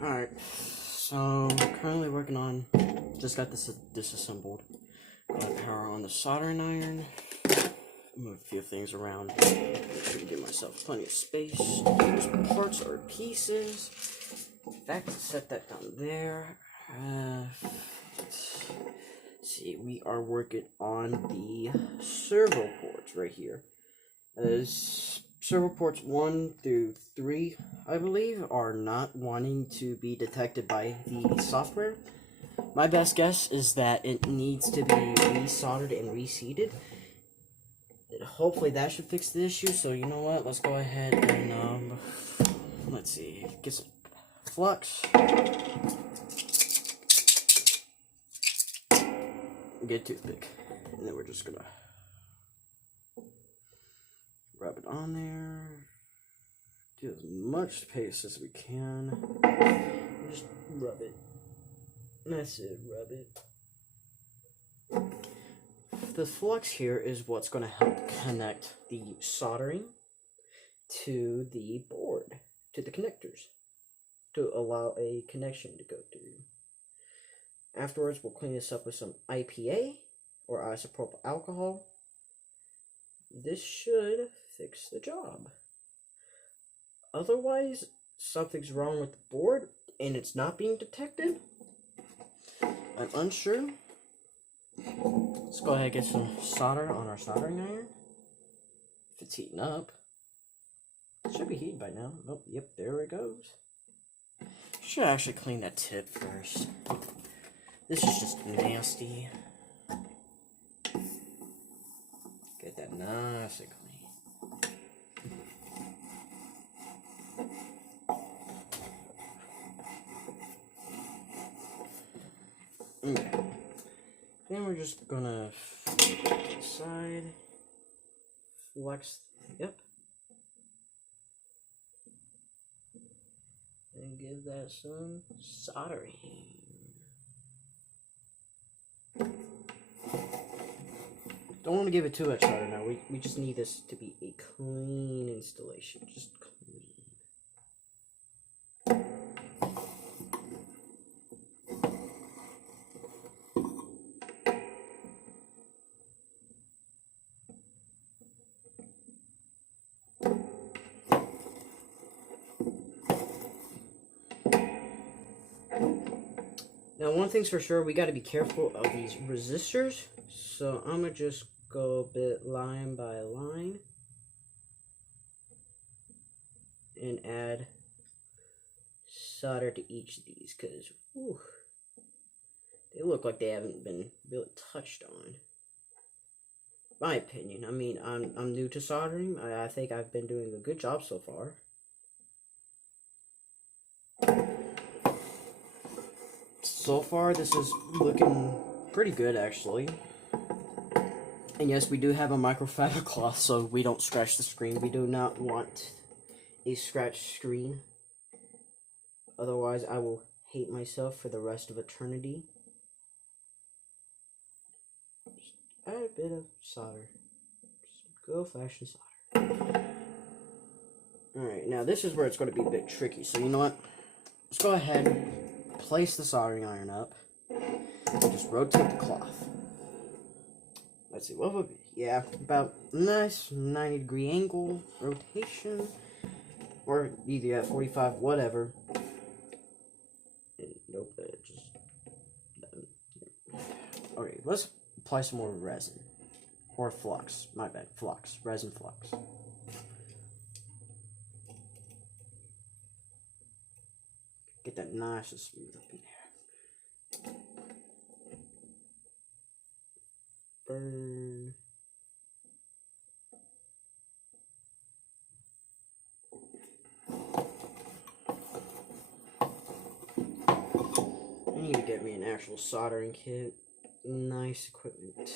Alright, so currently working on, just got this disassembled. Got power on the soldering iron. Move a few things around. Give myself plenty of space. Those parts or pieces. In fact, set that down there. Let's see, we are working on the servo ports right here. Servo ports 1 through 3, I believe, are not wanting to be detected by the software. My best guess is that it needs to be resoldered and reseated. Hopefully that should fix the issue. So you know what? Let's go ahead and let's see, get some flux. Get a toothpick, and then we're just gonna rub it on there. Do as much paste as we can. Just rub it. That's it, rub it. The flux here is what's going to help connect the soldering to the board, to the connectors, to allow a connection to go through. Afterwards, we'll clean this up with some IPA, or isopropyl alcohol. This should fix the job. Otherwise, something's wrong with the board, and it's not being detected. I'm unsure. Let's go ahead and get some solder on our soldering iron. If it's heating up. It should be heated by now. Oh, yep, there it goes. Should actually clean that tip first. This is just nasty. Get that nice and clean. Okay. Then we're just gonna put it to the side. Flex. Yep. And give that some soldering. Don't want to give it too much solder now. We just need this to be a clean installation. Just clean. Now, one thing's for sure, we got to be careful of these resistors. So I'm gonna just go a bit line by line and add solder to each of these, because they look like they haven't been really touched on. My opinion. I mean, I'm new to soldering. I think I've been doing a good job so far. So far, this is looking pretty good, actually. And yes, we do have a microfiber cloth, so we don't scratch the screen. We do not want a scratched screen. Otherwise, I will hate myself for the rest of eternity. Just add a bit of solder. Just good old-fashioned solder. Alright, now this is where it's going to be a bit tricky. So you know what? Let's go ahead and place the soldering iron up. And just rotate the cloth. Let's see, what would be? Yeah, about nice 90-degree angle rotation, or either at 45, whatever. And nope, just. Okay, let's apply some more resin or flux. My bad, flux, resin flux. Get that nice and smooth up in there. Burn. I need to get me an actual soldering kit. Nice equipment.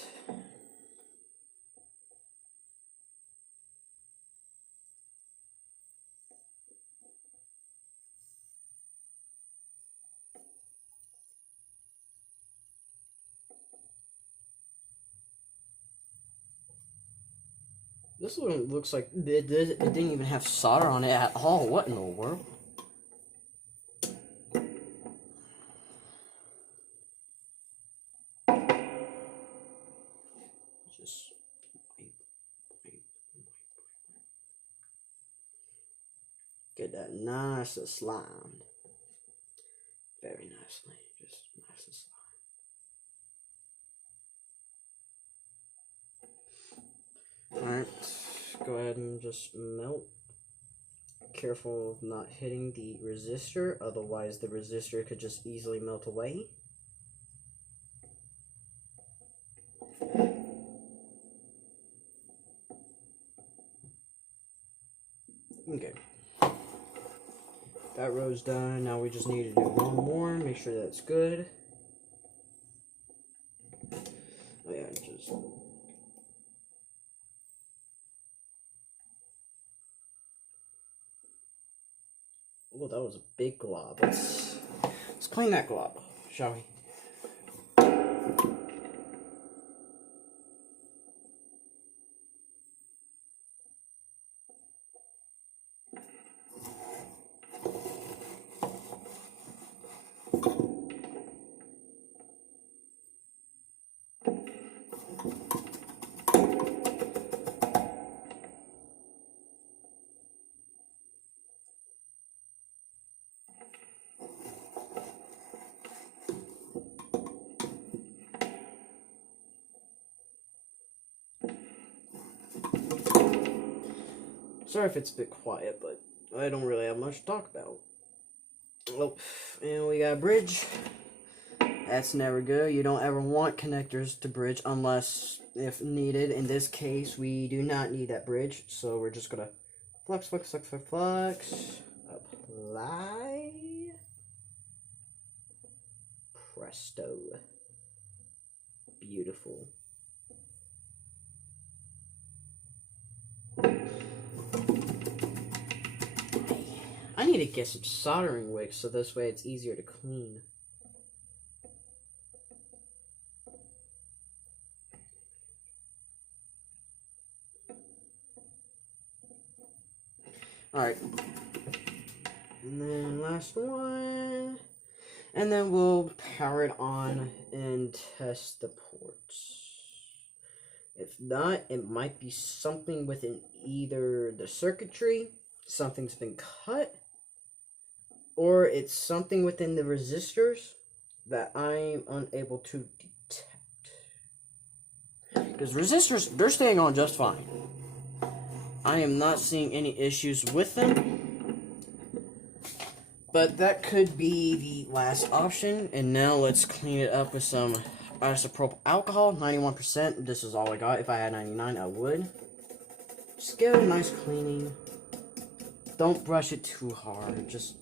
This one looks like it didn't even have solder on it at all. What in the world? get that nice and slimed. Very nicely. Just nice and slimed. Alright, go ahead and just melt. Careful of not hitting the resistor, otherwise the resistor could just easily melt away. Okay. That row's done. Now we just need to do one more. Make sure that's good. Oh yeah, just... Oh, that was a big glob. Let's clean that glob, shall we? Sorry if it's a bit quiet, but I don't really have much to talk about. Oh, and we got a bridge. That's never good. You don't ever want connectors to bridge unless if needed. In this case, we do not need that bridge, so we're just gonna flux, flux, flux, flux, flux. Apply. Presto. Beautiful. I need to get some soldering wicks so this way it's easier to clean. Alright. And then last one. And then we'll power it on and test the ports. If not, it might be something within either the circuitry, something's been cut, or it's something within the resistors that I'm unable to detect. Because resistors, they're staying on just fine. I am not seeing any issues with them. But that could be the last option. And now let's clean it up with some isopropyl alcohol, 91%. This is all I got. If I had 99, I would. Just give it a nice cleaning. Don't brush it too hard. Just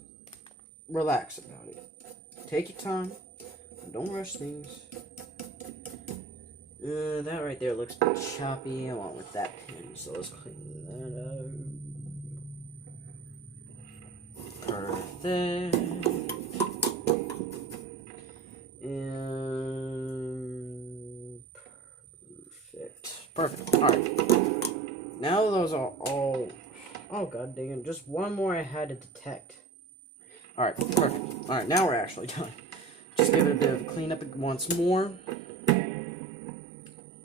relax about it. Take your time. Don't rush things. That right there looks a bit choppy along with that pin. So let's clean that up. Perfect. And perfect. Alright. Now those are all... Oh, god dang it. Just one more I had to detect. Alright, perfect. Alright, now we're actually done. Just give it a bit of a cleanup once more.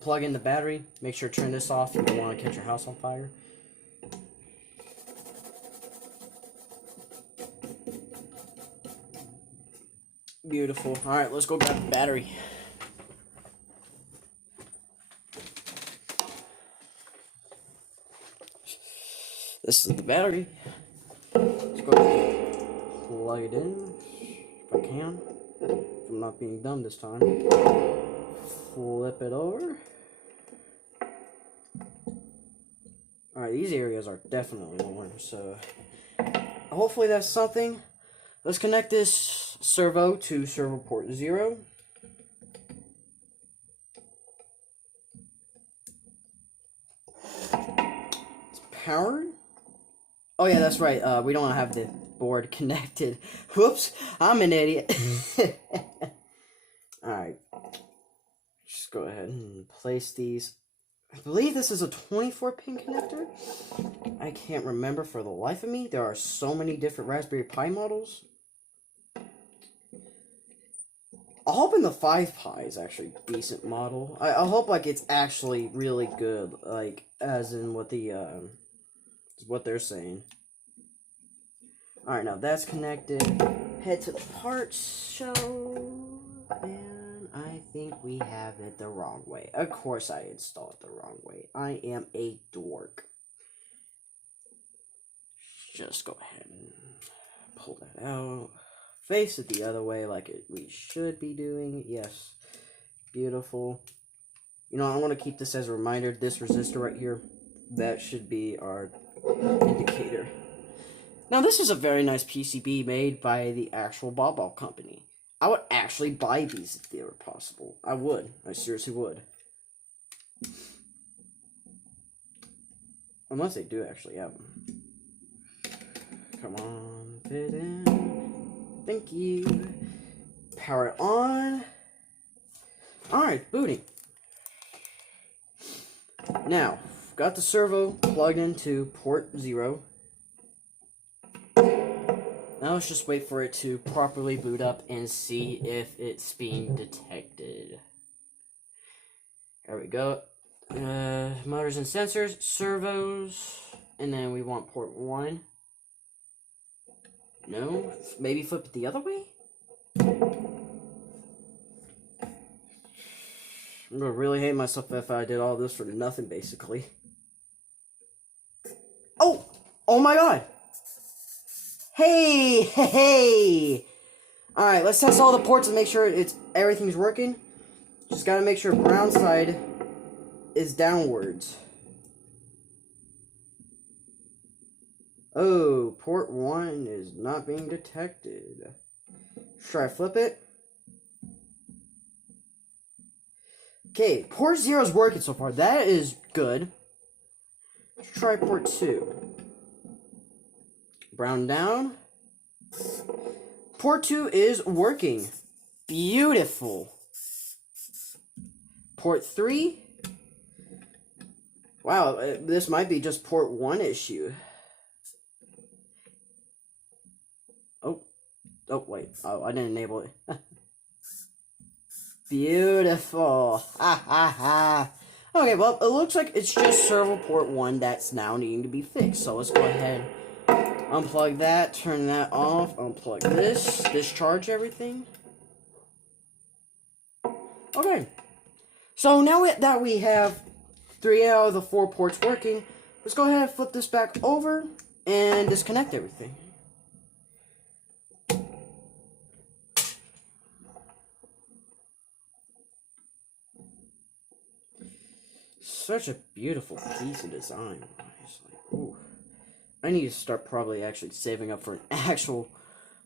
Plug in the battery. Make sure to turn this off. You don't want to catch your house on fire. Beautiful. Alright, let's go grab the battery. This is the battery. Let's go ahead and plug it in if I can. If I'm not being dumb this time. Flip it over. Alright, these areas are definitely warm, so hopefully that's something. Let's connect this servo to servo port 0. It's powered. Oh yeah, that's right. We don't have the board connected. Whoops, I'm an idiot. Alright. Just go ahead and place these. I believe this is a 24-pin connector. I can't remember for the life of me. There are so many different Raspberry Pi models. I'm hoping the 5 Pi is actually a decent model. I hope like it's actually really good, like as in what the what they're saying. Alright, now that's connected. Head to the parts show. And I think we have it the wrong way. Of course I installed it the wrong way. I am a dork. Just go ahead and pull that out. Face it the other way like we should be doing. Yes. Beautiful. You know, I want to keep this as a reminder. This resistor right here, that should be our indicator. Now, this is a very nice PCB made by the actual Ball company. I would actually buy these if they were possible. I would. I seriously would. Unless they do actually have them. Come on, fit in. Thank you. Power it on. Alright, booting. Now, got the servo plugged into port 0. Now let's just wait for it to properly boot up and see if it's being detected. There we go. Motors and sensors, servos, and then we want port 1. No? Maybe flip it the other way? I'm gonna really hate myself if I did all this for nothing, basically. Oh! Oh my god! Hey! Hey! Hey! Alright, let's test all the ports and make sure everything's working. Just gotta make sure ground side is downwards. Oh, port 1 is not being detected. Should I flip it? Okay, port 0 is working so far. That is good. Let's try port 2. Brown down. Port 2 is working. Beautiful. Port 3. Wow, this might be just port 1 issue. Oh, wait. Oh, I didn't enable it. Beautiful. Ha ha ha. Okay, well, it looks like it's just servo port 1 that's now needing to be fixed. So let's go ahead, unplug that, turn that off, unplug this, discharge everything. Okay. So now that we have 3 out of the 4 ports working, let's go ahead and flip this back over and disconnect everything. Such a beautiful piece of design. It's like, ooh. I need to start probably actually saving up for an actual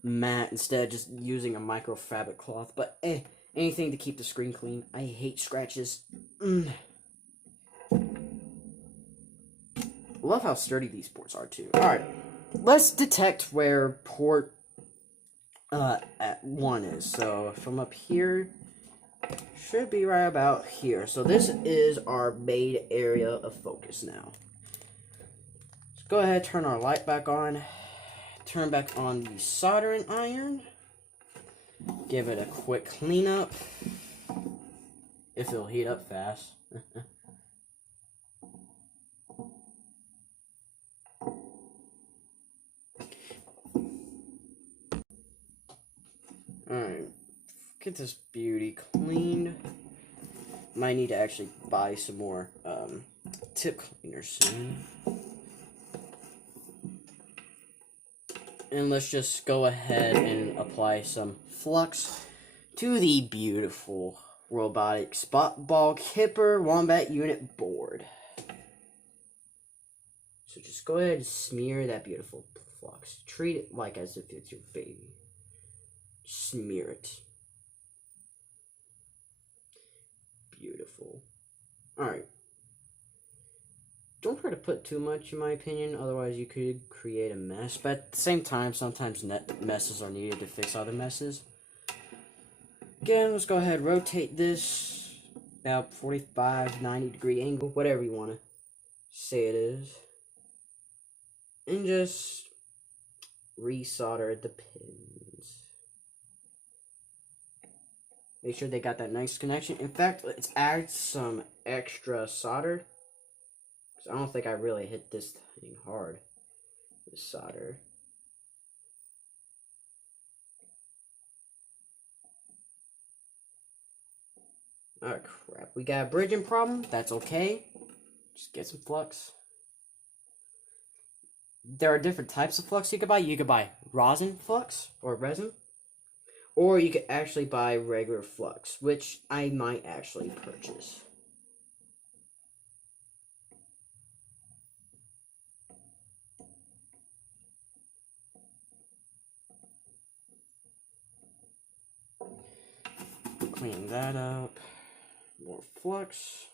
mat instead of just using a micro fabric cloth. But anything to keep the screen clean. I hate scratches. Love how sturdy these ports are too. Alright, let's detect where port at 1 is. So from up here, should be right about here. So this is our main area of focus now. Let's go ahead, turn our light back on. Turn back on the soldering iron. Give it a quick cleanup. If it'll heat up fast. Alright. Get this beauty cleaned. Might need to actually buy some more tip cleaners soon. And let's just go ahead and apply some flux to the beautiful robotic spot ball kipper Wombat unit board. So just go ahead and smear that beautiful flux. Treat it like as if it's your baby. Smear it. Beautiful. Alright. Don't try to put too much, in my opinion, otherwise you could create a mess. But at the same time, sometimes messes are needed to fix other messes. Again, let's go ahead and rotate this about 45, 90 degree angle, whatever you want to say it is. And just resolder the pins. Make sure they got that nice connection. In fact, let's add some extra solder. Because I don't think I really hit this thing hard. This solder. Oh crap, we got a bridging problem. That's okay. Just get some flux. There are different types of flux you could buy. You could buy rosin flux or resin, or you could actually buy regular flux, which I might actually purchase. Clean that up. More flux.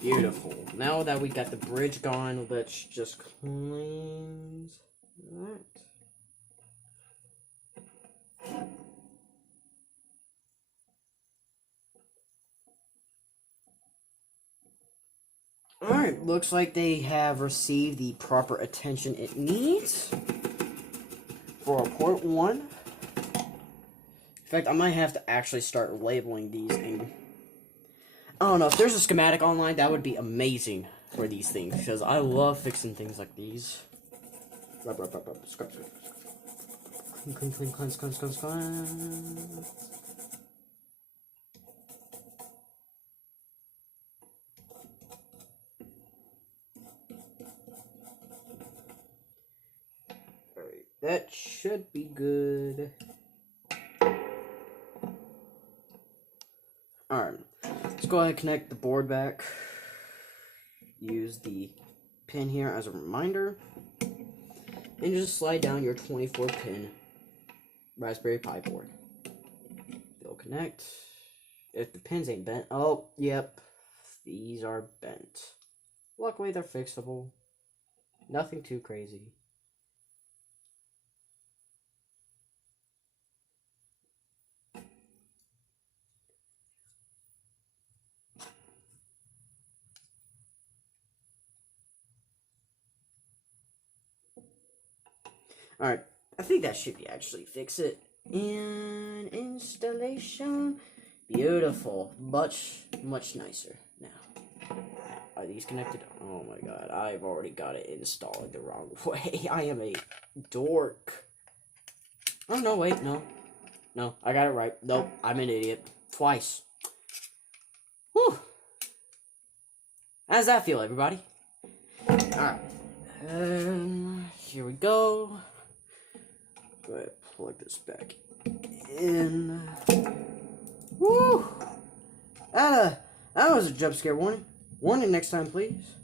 Beautiful. Now that we got the bridge gone, let's just cleanse that. Alright, looks like they have received the proper attention it needs for port 1. In fact, I might have to actually start labeling these things. I don't know, if there's a schematic online, that would be amazing for these things, because I love fixing things like these. Rub, rub, rub, rub, scrub, scrub, scrub. Clean, clean, cleanse, cleanse, cleanse, cleanse. Alright, that should be good. Alright, let's go ahead and connect the board back. Use the pin here as a reminder. And just slide down your 24-pin Raspberry Pi board. They'll connect. If the pins ain't bent, oh, yep, these are bent. Luckily, they're fixable. Nothing too crazy. Alright, I think that should be actually fix it. And installation. Beautiful. Much, much nicer now. Are these connected? Oh my god, I've already got it installed the wrong way. I am a dork. Oh no, wait, no. No, I got it right. Nope, I'm an idiot. Twice. Whew. How does that feel, everybody? Alright. Here we go. Go ahead, plug this back in. Woo! That was a jump scare warning. Warning next time, please.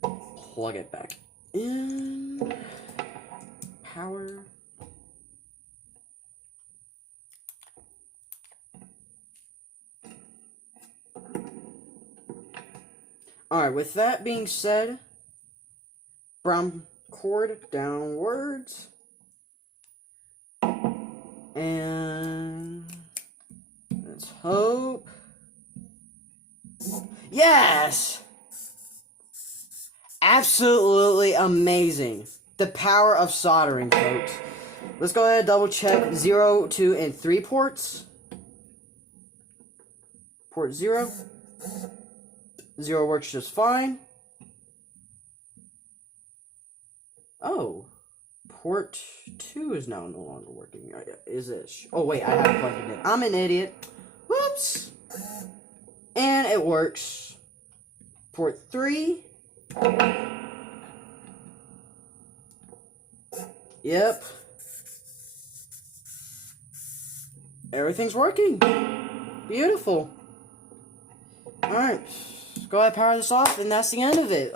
Plug it back in. Power. Alright, with that being said, brown cord downwards. And let's hope. Yes! Absolutely amazing. The power of soldering, folks. Let's go ahead and double check 0, 2, and 3 ports. Port 0. 0 works just fine. Oh. Port 2 is now no longer working. Is it? Oh, wait, I have plugged it in. I'm an idiot. Whoops. And it works. Port 3. Yep. Everything's working. Beautiful. Alright. Go ahead and power this off, and that's the end of it.